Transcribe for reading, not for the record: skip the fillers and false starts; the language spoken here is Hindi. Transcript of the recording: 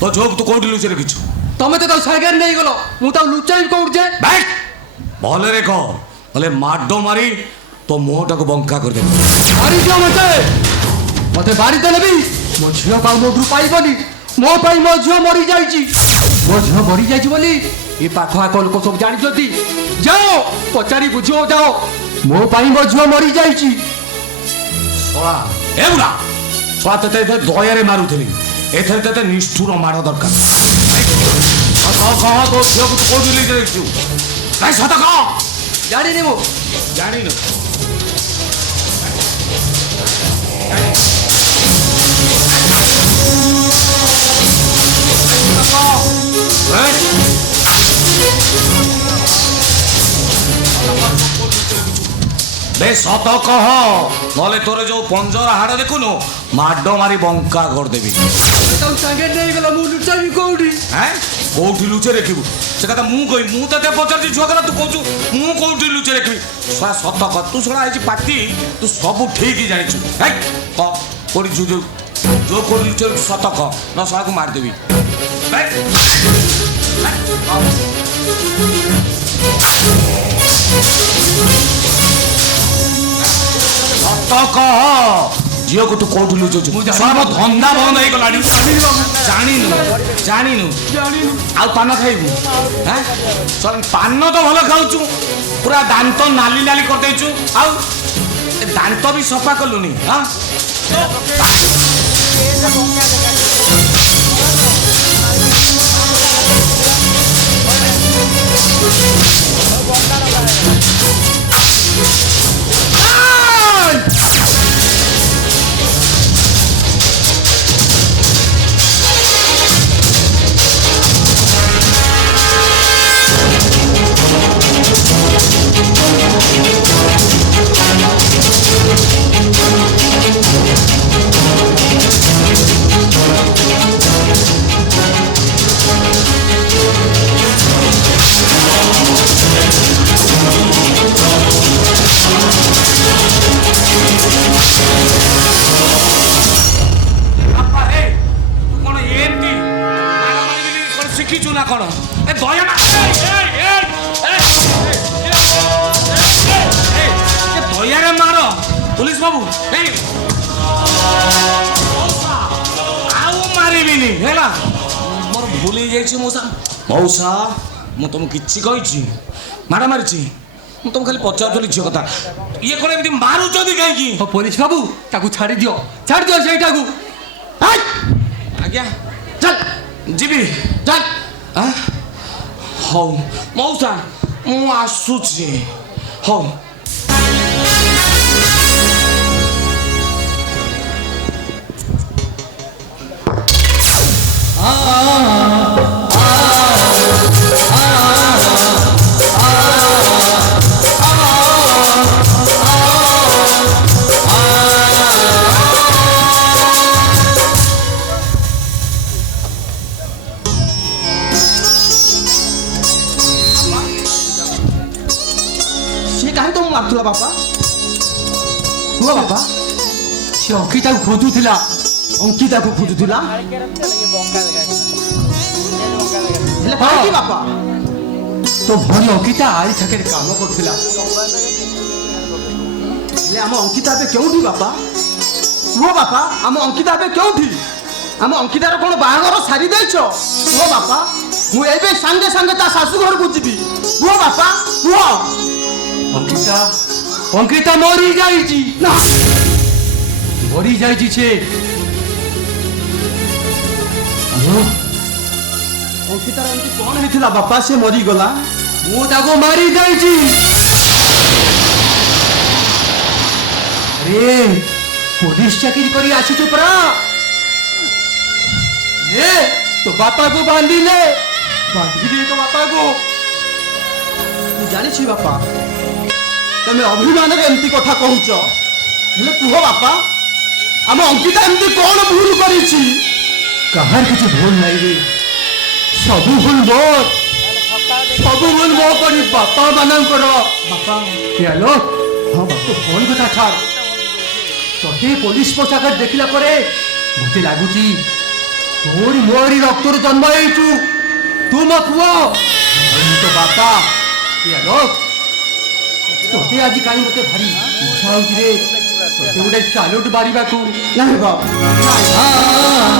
तो झोक तू कोठी लुचे रखिछु तमे तो सागर नहीं गलो मु तो लुचाई कोड जे बैठ भले रे कह भले माडो मारी तो मुहटा को बंका कर दे मारी दियो मते बारी देले भी मो झियो का मोटू पाइबनी मो पाई मो झियो मरी जाईची मो झियो मरी जाईची बोली ए पाखा को लोक सब जानि जदी जाओ पचारी बुझियो जाओ मो पाई मो झियो मरी जाईची सोळा ए बुला सोळा तते दया रे मारुथली एथर तते निष्ठुर मार दरकार कह तो झियो को कोठी ले जाईछु काय सत कह जानि ने मो जानि न बे सत कह नले तोरे जो पंजर हाड़ देखुनु माड मारी बंका कर देबी तो संगे नहीं गलो मु लुचाई कोडी हैं कोठी लुचे रखिबु से कथा मु कहि मु तते पचारती छुआ करा तू कहू मु कोठी लुचे रखिबी सला सत कह तू सला आइची पाती तू सब ठीक ही जानिछु हे क कोडी जो कोठी लुचे सत कह न सला को मार देबी सत कह झील को तू कौटू लुचु सब धंदा बंद हो गलानी जानिनु आ पान खाइबू हैं पान तो भल खाऊचु पूरा दांत नाली नाली कर देचु आ दांत भी सफा कलुनी हां शिखीचु ना कौन ए दया ना दया रे मारो पुलिस बाबू आउ मारिबिनी हैला मोर भूली जाइछि मौसा मौसा मु तुम किछि कहिछि मारा मारिछि मु तुम खाली पचारथली झियो कथा ये कोन एमती मारू जदी काई की ओ पुलिस बाबू ताकू छाड़ी दियो सेटा को आज्ञा चल जीबी चल हौ मौसा मु आसुछि हौ मारथुला बापा हुआ बापा से अंकिता को खोजुथिला हेले पाई बापा तो भरी अंकिता आई छके काम करथिला ले हम अंकिता बे केउठी बापा हुआ बापा हम अंकिता बे केउठी हम अंकिता रो कोन बाहागर सारी दैछो हुआ बापा मु एबे संगे संगे ता सासु घर को जीबी हुआ बापा हुआ अंकिता मरी जाइची ना मरी जाइची छे अंकिता एंती कोन हेथिला बापा से मरी गला मु ताको मारी जाइची अरे पुलिस चाकरी करी आसी तो परा ले तो बापा को बांधी ले तो बापा को तू जानी छी बापा तमे अभिमान रे एंती कथा कहूच हेले कुह बापा हम अंकिता एंती कोन भूल करिछि कहार किछ भूल नाही रे सब भूल मो करी बापा मानन करो बापा हेलो हां बापा फोन कथा छाड़ तोते पुलिस पोशाक देखिला परे मते लागुची ତୋରି ମୋରି ରକ୍ତରୁ ଜନ୍ମ ହେଇଛୁ ତୁ ମୋ ପୁଅ ମୁଁ ତ ବାପା ତୋତେ ଆଜି କାହିଁ ମତେ ଭାରି ଇଚ୍ଛା ହଉଛି ରେ ତୋତେ ଗୋଟେ ଚାଲୁଟ ମାରିବାକୁ ନାହିଁ ବାପ ନାହିଁ।